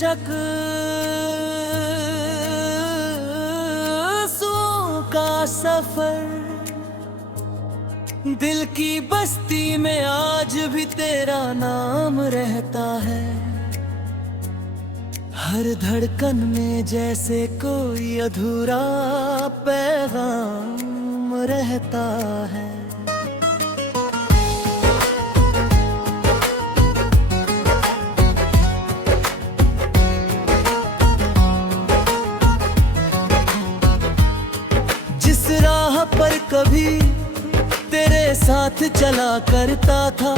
बेशक आंसुओं का सफर, दिल की बस्ती में आज भी तेरा नाम रहता है। हर धड़कन में जैसे कोई अधूरा पैगाम रहता है। जिस राह पर कभी तेरे साथ चला करता था,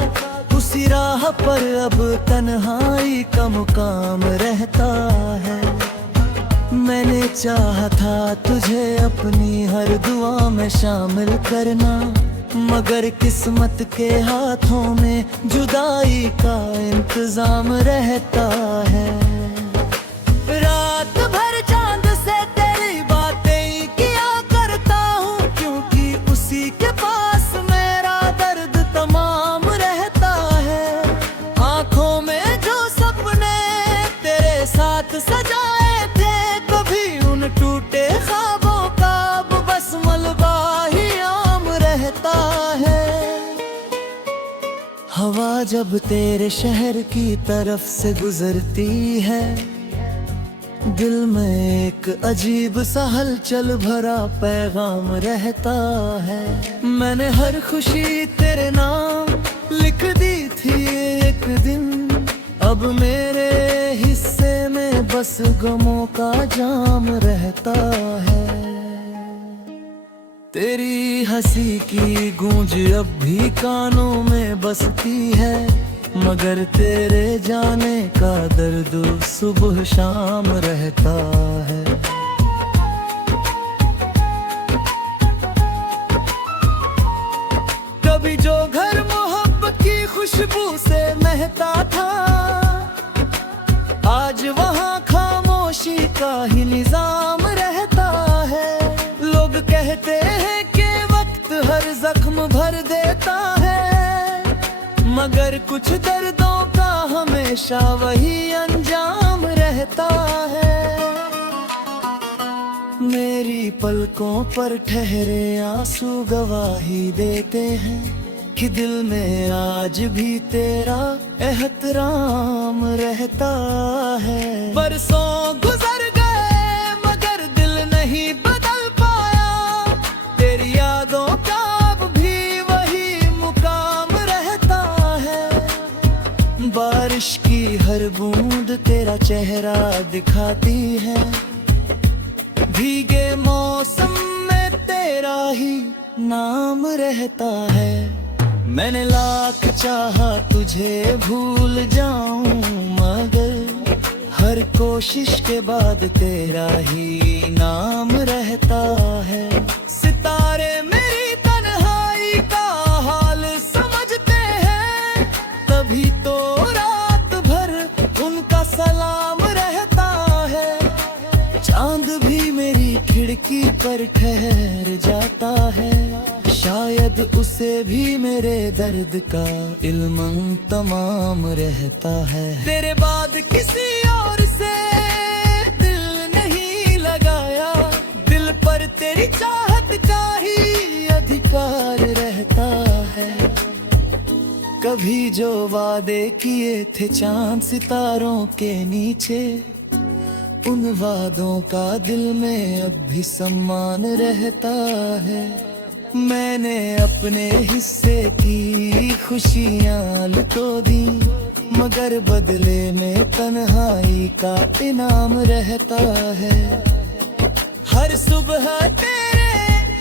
उसी राह पर अब तन्हाई का मुकाम रहता है। मैंने चाहा था तुझे अपनी हर दुआ में शामिल करना, मगर किस्मत के हाथों में जुदाई का इंतजाम रहता है। रात भर चांद से तेरी बातें ही किया करता हूँ, क्योंकि उसी के पास मेरा दर्द तमाम रहता है। आंखों में जो सपने तेरे साथ सजाए थे, कभी उन टूटे ख्वाबों का अब बस मलबा ही आम रहता है। हवा जब तेरे शहर की तरफ से गुजरती है, दिल में एक अजीब सा हलचल भरा पैगाम रहता है। मैंने हर खुशी तेरे नाम लिख दी थी एक दिन, अब मेरे हिस्से में बस गमों का जाम रहता है। तेरी हंसी की गूंज अब भी कानों में बसती है, मगर तेरे जाने का दर्द सुबह शाम रहता है। कभी जो घर मोहब्बत की खुशबू से महकता था, आज वहाँ खामोशी का ही निजाम रहता है। लोग कहते हैं कि वक्त हर जख्म भर देता है, मगर कुछ दर्दों का हमेशा वही अंजाम रहता है। मेरी पलकों पर ठहरे आंसू गवाही देते हैं कि दिल में आज भी तेरा एहतराम रहता है। बरसों गुजर गए मगर दिल नहीं बदल पाया, तेरी यादों का अब भी वही मुकाम रहता है। बारिश की हर बूंद तेरा चेहरा दिखाती है, भीगे मौसम में तेरा ही नाम रहता है। मैंने लाख चाहा तुझे भूल जाऊं, मगर हर कोशिश के बाद तेरा ही नाम रहता है। सितारे मेरी तन्हाई का हाल समझते हैं, तभी तो रात भर उनका सलाम रहता है। चांद भी मेरी खिड़की पर ठहर जाता है, शायद उसे भी मेरे दर्द का इल्म तमाम रहता है। तेरे बाद किसी और से दिल नहीं लगाया, दिल पर तेरी चाहत का ही अधिकार रहता है। कभी जो वादे किए थे चांद सितारों के नीचे, उन वादों का दिल में अब भी सम्मान रहता है। मैंने अपने हिस्से की खुशियाँ लुटो दी, मगर बदले में तन्हाई का इनाम रहता है। हर सुबह तेरे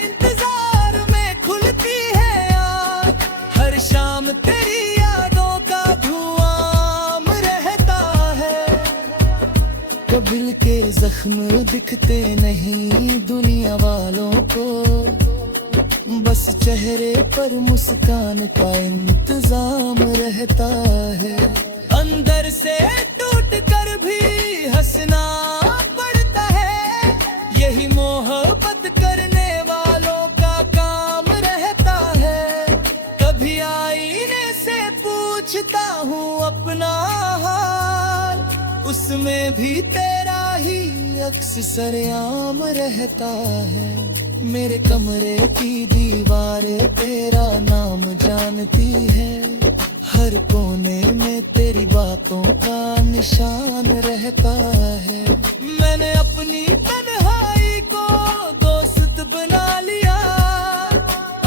इंतजार में खुलती है आँख, हर शाम तेरी यादों का धुआं रहता है। कबिल के जख्म दिखते नहीं दुनिया वालों को, बस चेहरे पर मुस्कान का इंतजाम रहता है। अंदर से टूट कर भी हंसना पड़ता है, यही मोहब्बत करने वालों का काम रहता है। कभी आईने से पूछता हूँ अपना हाल, उस इसमें भी तेरा ही अक्स सरेआम रहता है। मेरे कमरे की दीवारें तेरा नाम जानती है। हर कोने में तेरी बातों का निशान रहता है। मैंने अपनी तन्हाई को दोस्त बना लिया,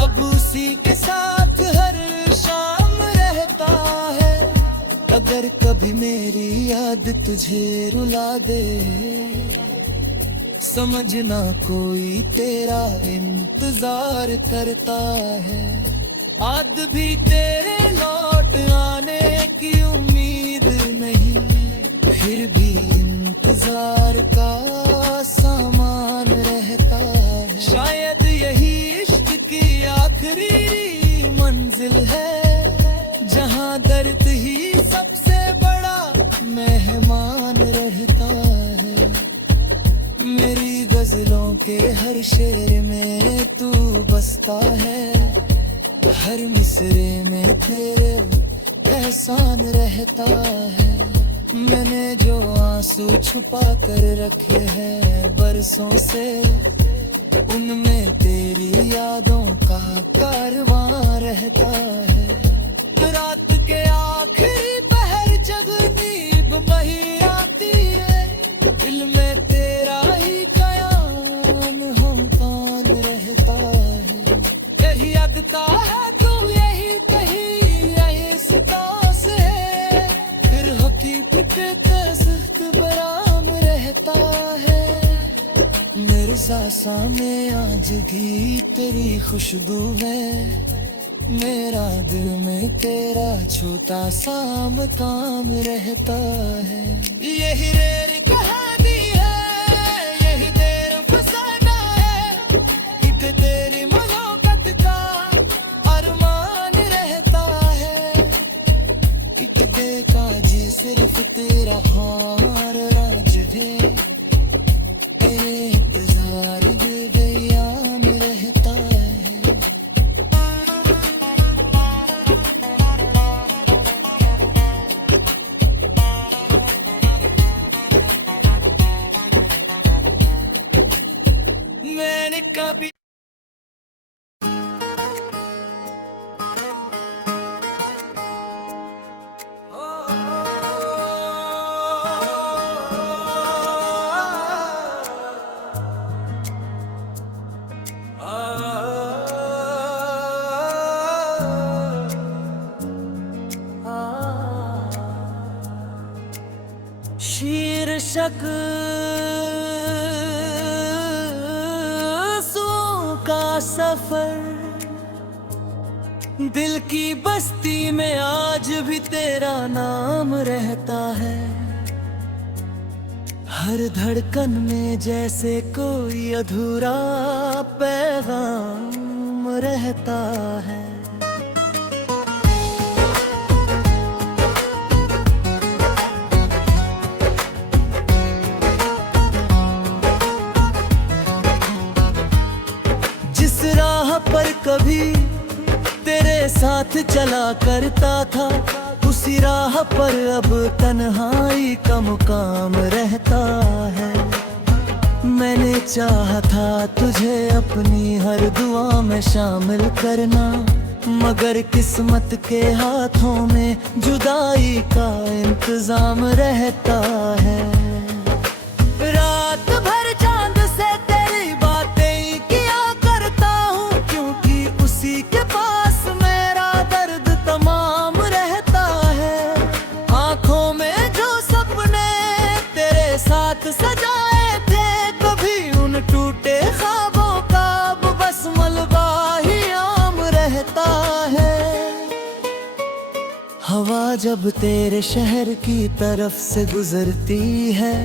अब उसी के साथ हर शाम रहता है। अगर कभी मेरी याद तुझे रुला दे, समझना कोई तेरा इंतजार करता है। आज भी तेरे लौट आने की उम्मीद नहीं, फिर भी इंतजार का सामान रहता है। शायद यही इश्क की आखिरी मंजिल है, जहां दर्द ही सबसे बड़ा मेहमान रहता है। मेरी गजलों के हर शेर में तू बसता है, हर मिसरे में तेरे एहसान रहता है। मैंने जो आंसू छुपा कर रखे हैं बरसों से, उनमें तेरी यादों का कारवां रहता है। रात के आखिरी पहर जब नींद नहीं आती है, दिल में तेरा ही कयान हमकान रहता है। यही अदता है तुम यही कहीं यही सिता से, फिर हकीकत सख्त बराम रहता है। मेरे सांसा में आज भी तेरी खुशबू है, मेरा दिल में तेरा छोटा सा मकाम रहता है। यही रेर कहानी है, यही देर फसाना है, एक तेरी मुलाकात का अरमान रहता है। एक बेताजी सिर्फ तेरा हार राज दे, तेरे इंतजार बेबयान रहता है। मैंने कभी शीर्षक का सफर, दिल की बस्ती में आज भी तेरा नाम रहता है। हर धड़कन में जैसे कोई अधूरा पैगाम रहता है। राह पर कभी तेरे साथ चला करता था, उसी राह पर अब तन्हाई का मुकाम रहता है। मैंने चाहा था तुझे अपनी हर दुआ में शामिल करना, मगर किस्मत के हाथों में जुदाई का इंतजाम रहता है। रात भर चांद से तेरी बातें किया करता हूँ, क्योंकि उसी के पास मेरा दर्द तमाम रहता है। आंखों में जो सपने तेरे साथ सजाए थे, कभी उन टूटे ख्वाबों का अब बस मलबा ही आम रहता है। हवा जब तेरे शहर की तरफ से गुजरती है,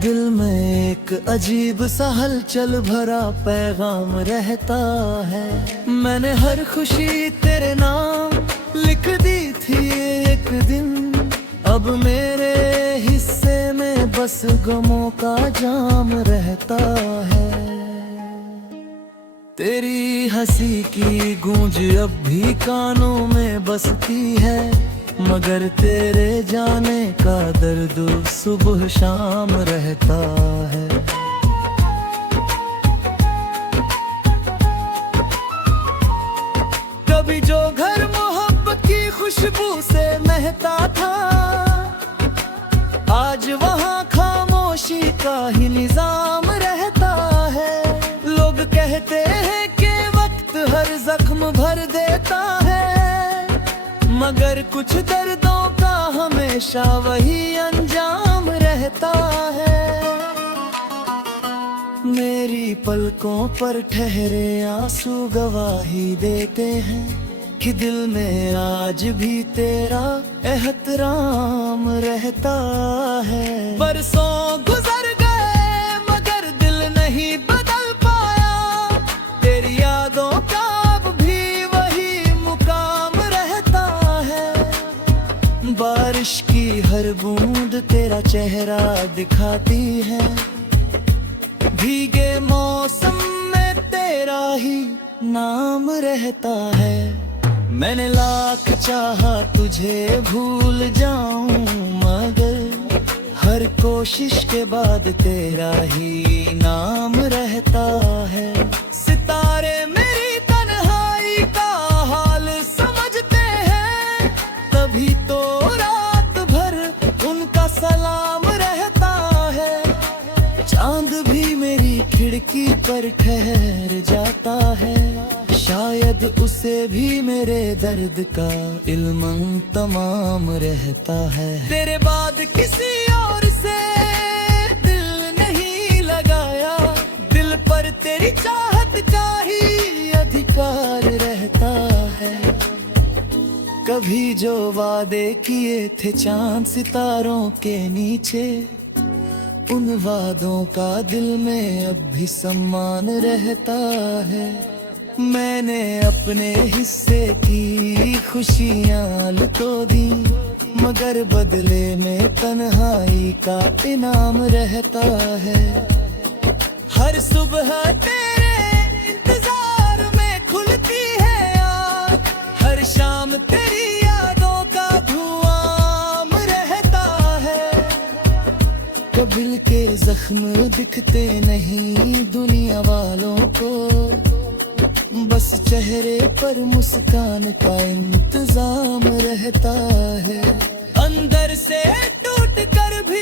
दिल में एक अजीब सा हलचल भरा पैगाम रहता है। मैंने हर खुशी तेरे नाम लिख दी थी एक दिन, अब मेरे हिस्से में बस गमों का जाम रहता है। तेरी हंसी की गूंज अब भी कानों में बसती है, मगर तेरे जाने का दर्द सुबह शाम रहता है। कभी जो घर मोहब्बत की खुशबू से महकता था, आज वहाँ खामोशी का ही निजाम रहता है। लोग कहते हैं कि वक्त हर जख्म भर देता है, मगर कुछ दर्दों का हमेशा वही अंजाम रहता है। मेरी पलकों पर ठहरे आंसू गवाही देते हैं कि दिल में आज भी तेरा एहतराम रहता है। बरसों गुजर गए मगर दिल नहीं बदल पाया, तेरी यादों का अब भी वही मुकाम रहता है। बारिश की हर बूंद तेरा चेहरा दिखाती है, भीगे मौसम में तेरा ही नाम रहता है। मैंने लाख चाहा तुझे भूल जाऊं, मगर हर कोशिश के बाद तेरा ही नाम रहता है। सितारे मेरी तन्हाई का हाल समझते हैं, तभी तो रात भर उनका सलाम रहता है। चांद भी मेरी खिड़की पर ठहर जाता है, शायद उसे भी मेरे दर्द का इल्म तमाम रहता है। तेरे बाद किसी और से दिल नहीं लगाया, दिल पर तेरी चाहत का ही अधिकार रहता है। कभी जो वादे किए थे चांद सितारों के नीचे, उन वादों का दिल में अब भी सम्मान रहता है। मैंने अपने हिस्से की खुशियाँ लुटो दी, मगर बदले में तन्हाई का इनाम रहता है। हर सुबह तेरे इंतजार में खुलती है आँख, हर शाम तेरी यादों का धुआं रहता है। कबिल के जख्म दिखते नहीं दुनिया वालों को, बस चेहरे पर मुस्कान का इंतजाम रहता है। अंदर से टूट कर भी